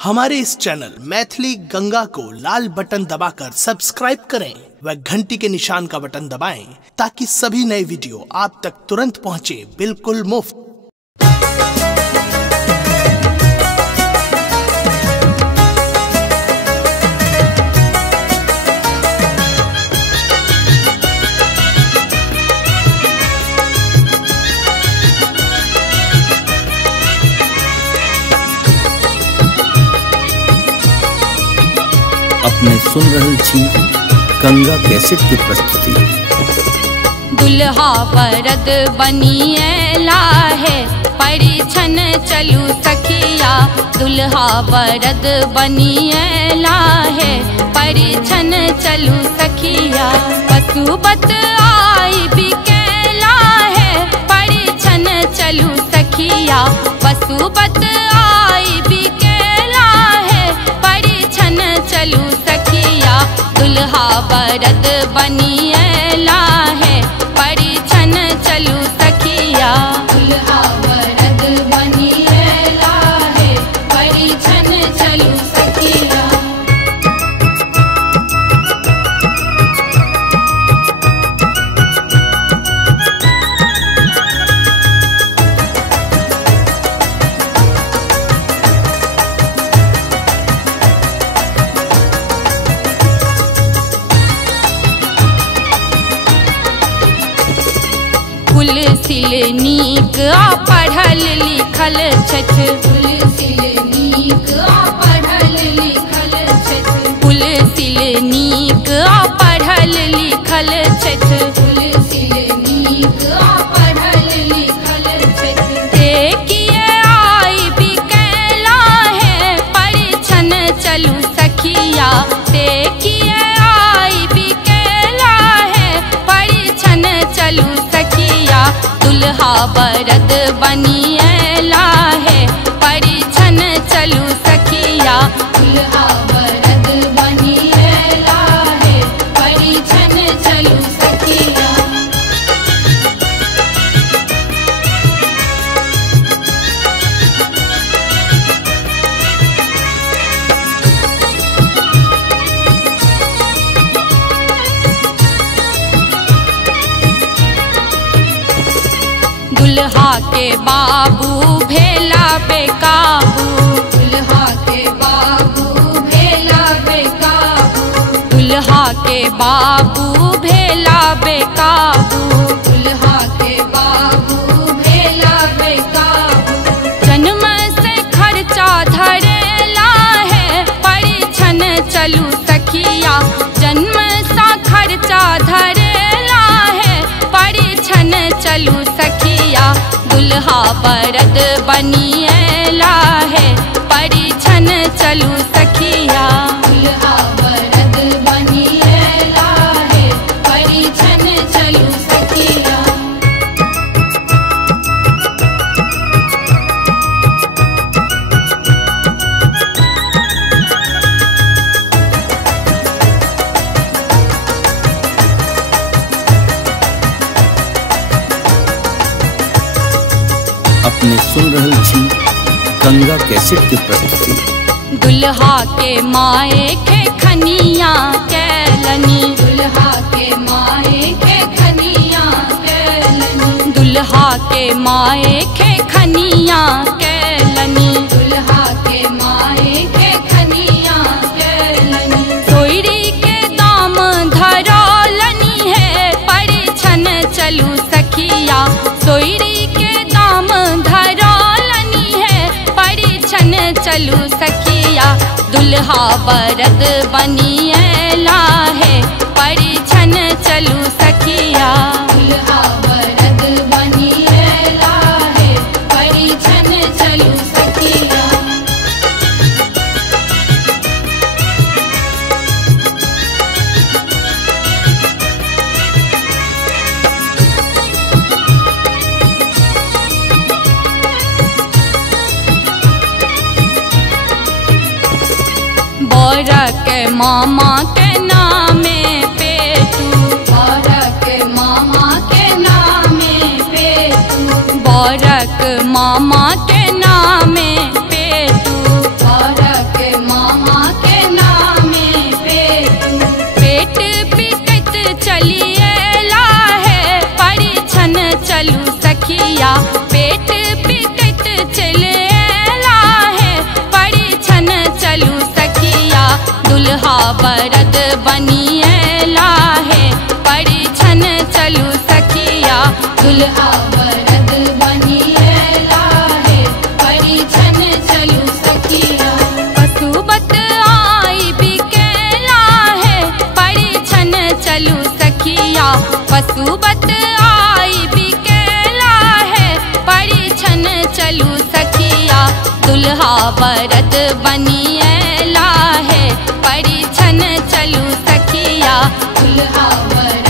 हमारे इस चैनल मैथिली गंगा को लाल बटन दबाकर सब्सक्राइब करें व घंटी के निशान का बटन दबाएं ताकि सभी नए वीडियो आप तक तुरंत पहुंचे बिल्कुल मुफ्त। अपने सुन रहल छी गंगा कैसेट की प्रस्तुति। दुल्हा बरद बनिएला है परिछन चलू सखिया, दुल्हा बरद बनिएला है परिछन चलू सखिया। पशुपत आई बिकेला है परिछन चलू सखिया, पशुपत आई बिकेला है परिछन चलू सखिया। दुल्हा बरद बनिएला है परिछन चलू सखिया, दुल्हा बरद बनिएला है परिछन चलू सखिया। कुल सिल नीक आ पढ़ल लिखल छथि, कुल सिल नीक आ पढ़ल लिखल छथि, कुल सिल नीक आ पढ़ल लिखल छथि, कुल सिल नीक आ पढ़ल लिखल छथि। देखिए आई बिकेला है परिछन चलू सखिया, देखिए आई बिकेला है परिछन चलू सखिया। दुल्हा बरद बनिएला है परिछन चलू सखिया, दुल्हा बरद बनिएला है परिछन चलू सखिया। दुल्हा के बाबू भेला बेकाबू, दुल्हा के बाबू भेला बेकाबू, दुल्हा के बाबू भेला बेकाबू, दुल्हा के बाबू भेला बेकाबू। जन्म से खर्चा धरेला है परिछन चलू सखिया, जन्म सा खर्चा धरेला है परिछन चलू सखिया। दुल्हा बरद बनिएला है परिछन चलू सखिया, दुल्हा बरद बनिएला है परिछन चलू सखिया। अपने सुन रहल छी गंगा कैसेट की प्रस्तुति। दुल्हा के माए के खनिया कैलनी, दुल्हा के माए के खनिया कैलनी, दुल्हा के माए के खनिया कैलनी, दुल्हा के माए के खनिया कैलनी। सोयरी के दाम धरौलनी है परिछन चलू सखिया, सोयरी के दाम धरौलनी है परिछन चलू सखिया। दुल्हा बरद बनिएला है परिछन चलू सखिया, दुल्हा बरद बनिएला है परिछन चलू सखिया। बौरा के मामा के नामे पेटू, बौरा के मामा के नामे पेटू, बौरा के मामा के नामे पेटू, बौरा दुल्हा बरद बनिए लाहे परिछन चलू सखिया दुल्हा बरद बनिए लाहे परिछन चलू सखिया पशुबत आई बिकेला है परिछन चलू सखिया पशुबत आई बिकेला है परिछन चलू सखिया दुल्हा बरद बनिए लाहे परिछन चलू सखिया दुल्हा बरद